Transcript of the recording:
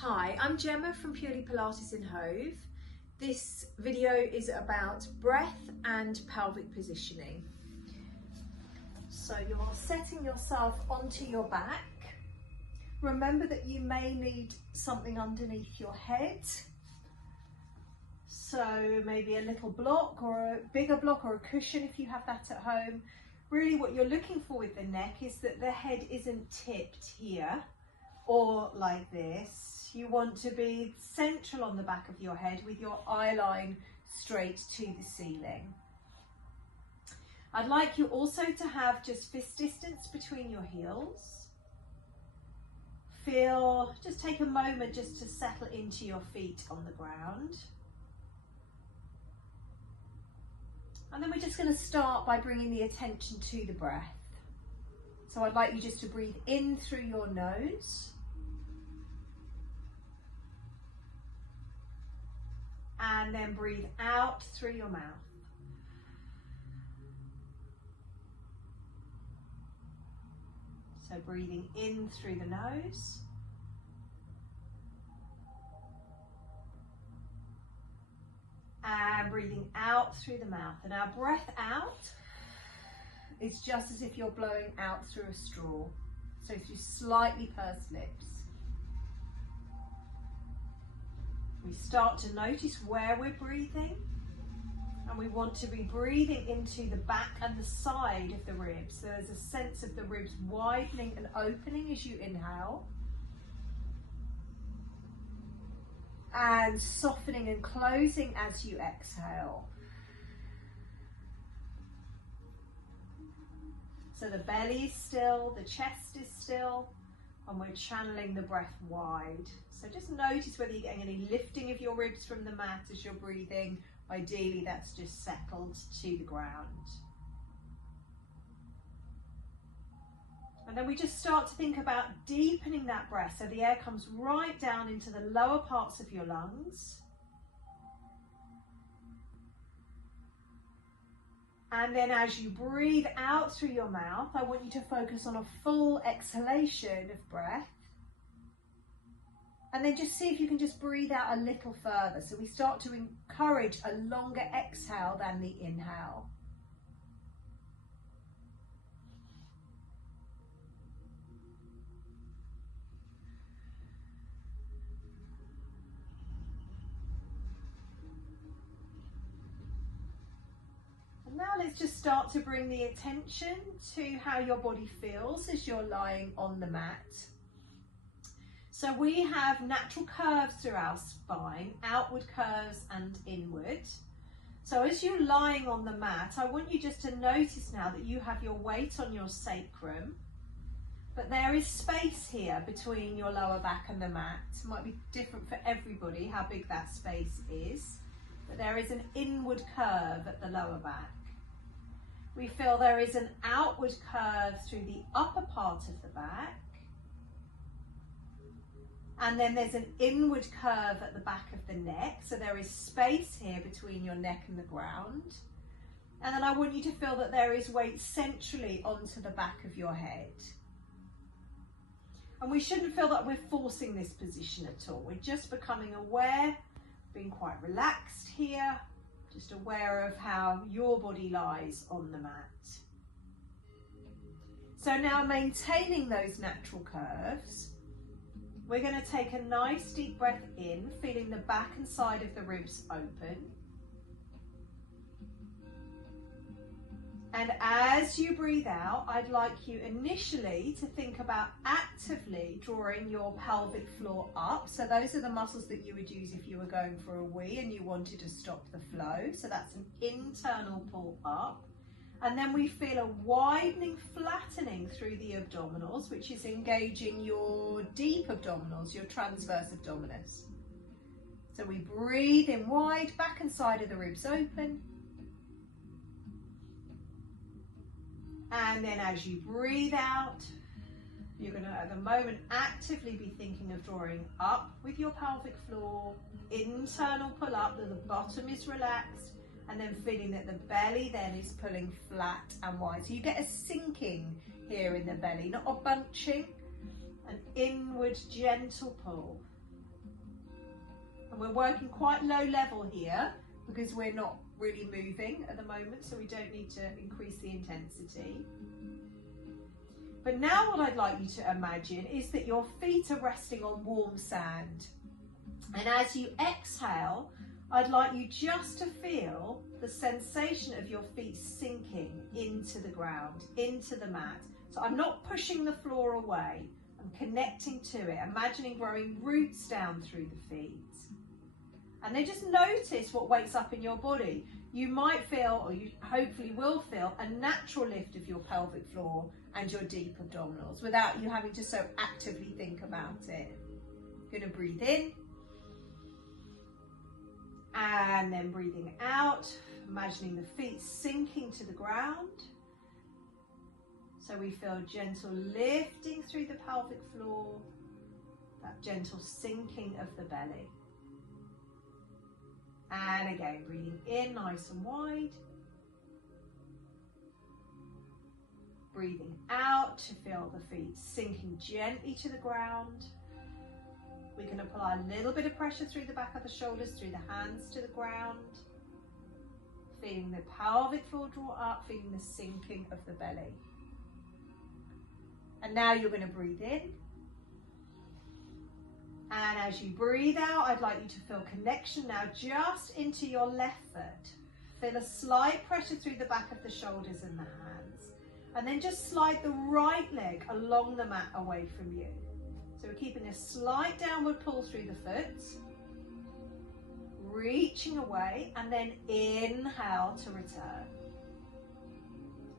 Hi, I'm Gemma from Purely Pilates in Hove. This video is about breath and pelvic positioning. So you're setting yourself onto your back. Remember that you may need something underneath your head. So maybe a little block or a bigger block or a cushion if you have that at home. Really what you're looking for with the neck is that the head isn't tipped here or like this. You want to be central on the back of your head with your eye line straight to the ceiling. I'd like you also to have just fist distance between your heels. Just take a moment just to settle into your feet on the ground. And then we're just going to start by bringing the attention to the breath. So I'd like you just to breathe in through your nose. And then breathe out through your mouth. So breathing in through the nose. And breathing out through the mouth. And our breath out is just as if you're blowing out through a straw. So through slightly pursed lips. We start to notice where we're breathing, and we want to be breathing into the back and the side of the ribs. So there's a sense of the ribs widening and opening as you inhale, and softening and closing as you exhale. So the belly is still, the chest is still, and we're channeling the breath wide. So just notice whether you're getting any lifting of your ribs from the mat as you're breathing. Ideally, that's just settled to the ground. And then we just start to think about deepening that breath so the air comes right down into the lower parts of your lungs. And then as you breathe out through your mouth, I want you to focus on a full exhalation of breath. And then just see if you can just breathe out a little further. So we start to encourage a longer exhale than the inhale. And now let's just start to bring the attention to how your body feels as you're lying on the mat. So we have natural curves through our spine, outward curves and inward. So as you're lying on the mat, I want you just to notice now that you have your weight on your sacrum, but there is space here between your lower back and the mat. It might be different for everybody how big that space is, but there is an inward curve at the lower back. We feel there is an outward curve through the upper part of the back. And then there's an inward curve at the back of the neck. So there is space here between your neck and the ground. And then I want you to feel that there is weight centrally onto the back of your head. And we shouldn't feel that we're forcing this position at all. We're just becoming aware, being quite relaxed here, just aware of how your body lies on the mat. So now maintaining those natural curves, we're going to take a nice deep breath in, feeling the back and side of the ribs open. And as you breathe out, I'd like you initially to think about actively drawing your pelvic floor up. So those are the muscles that you would use if you were going for a wee and you wanted to stop the flow. So that's an internal pull up. And then we feel a widening, flattening through the abdominals, which is engaging your deep abdominals, your transverse abdominis. So we breathe in wide, back and side of the ribs open. And then as you breathe out, you're going to, at the moment, actively be thinking of drawing up with your pelvic floor, internal pull up, that the bottom is relaxed, and then feeling that the belly then is pulling flat and wide. So you get a sinking here in the belly, not a bunching, an inward gentle pull. And we're working quite low level here because we're not really moving at the moment, so we don't need to increase the intensity. But now what I'd like you to imagine is that your feet are resting on warm sand. And as you exhale, I'd like you just to feel the sensation of your feet sinking into the ground, into the mat. So I'm not pushing the floor away, I'm connecting to it, imagining growing roots down through the feet. And then just notice what wakes up in your body. You might feel, or you hopefully will feel, a natural lift of your pelvic floor and your deep abdominals without you having to so actively think about it. You're going to breathe in. And then breathing out, imagining the feet sinking to the ground. So we feel gentle lifting through the pelvic floor, that gentle sinking of the belly. And again, breathing in nice and wide. Breathing out to feel the feet sinking gently to the ground. We can apply a little bit of pressure through the back of the shoulders, through the hands to the ground. Feeling the pelvic floor draw up, feeling the sinking of the belly. And now you're going to breathe in. And as you breathe out, I'd like you to feel connection now just into your left foot. Feel a slight pressure through the back of the shoulders and the hands. And then just slide the right leg along the mat away from you. So we're keeping a slight downward pull through the foot. Reaching away and then inhale to return.